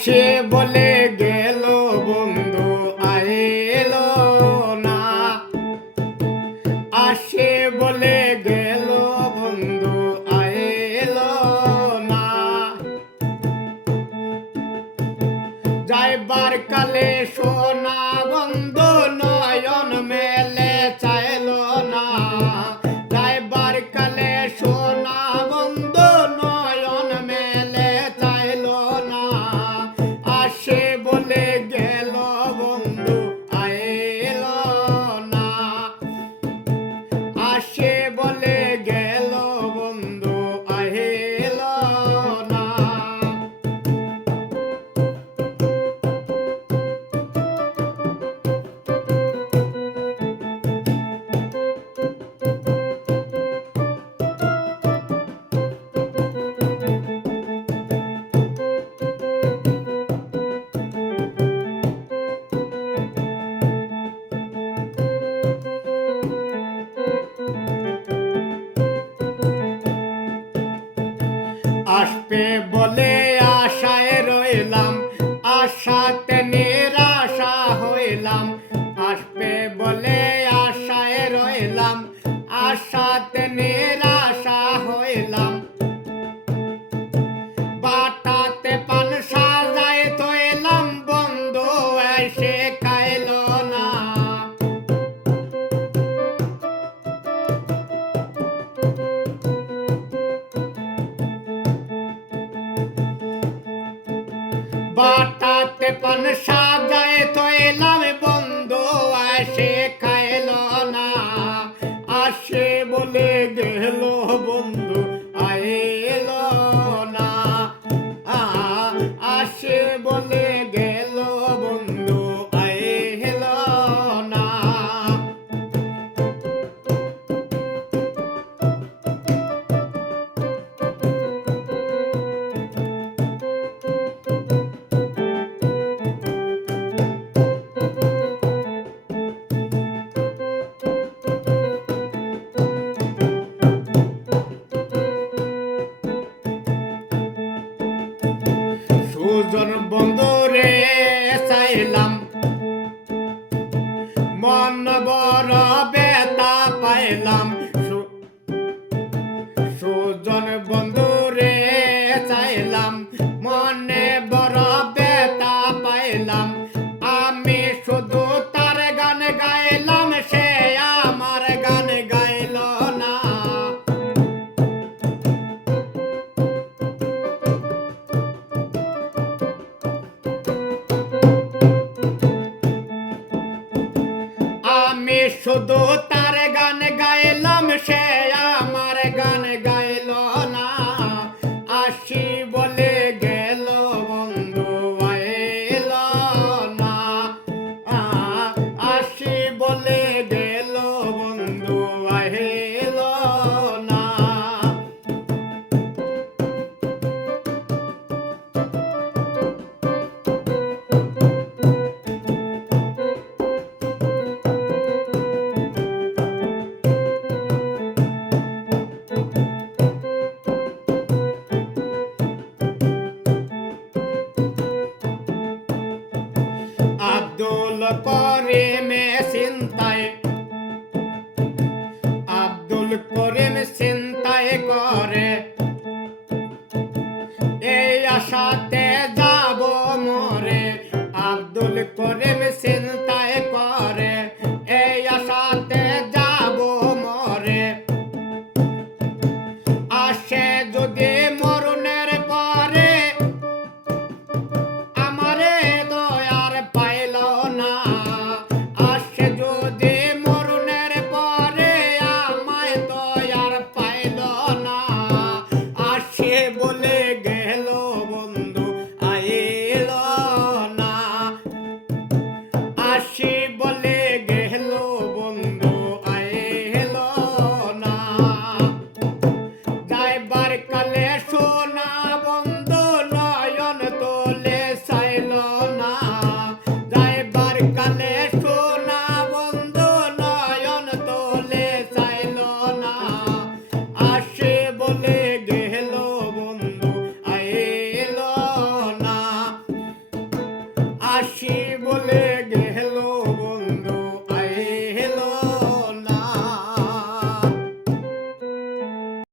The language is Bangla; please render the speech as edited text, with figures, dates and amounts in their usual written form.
আসে বলে গেল বন্ধু আইলো না, আসে বলে গেল বন্ধু আইলো না। যাইবার কালে সোনা বন্ধু নয়ন মেলে চাইলো না, যাইবার কালে সোনা বন্ধু নয়ন মেলে চাইলো না। আসে বলে গেল বন্ধু আইলো না, আসে বলে গেল বন্ধু আইলো না। আসবে বলে আশায় রইলাম, আশাতে নিরাশা হইলাম। আসবে বলে আশায় রইলাম, আশাতে নিরাশা হইলাম। বাটাতে পান সাজায় থইলাম বন্ধু এসে খাইলো না। বাটাতে পান সাজায় থইলাম বন্ধু এসে খাইলো না। আসে বলে গেল বন্ধু আইলো না, আসে বলে গেল বন্ধু আইলো না। সুজন বন্ধুরে চাইলাম, মন বড় বেতা পাইলাম। সুজন বন্ধুরে চাইলাম, মনে বড় বেতা পাইলাম। আমি শুধু তার গান গাইলাম, সে আমার গান গাইল না। আমি শুধু তার গান গাইলাম, সে আমার গান গাইল না। আসি বলে গেল বন্ধু আইল না, আসি বলে গেল বন্ধু আইল না। আব্দুল করিম চিন্তায়, আব্দুল করিম চিন্তায় করে। এই আশাতে যাব মরে, আব্দুল করিম চিন্তায় করে। এই আশাতে যাব মরে। আসে যদি মরণের পরে, আমারে দয়ার পাইল না। আসে যদি মরণের পরে, আমায় দয়ার পাইল না। আসে বলে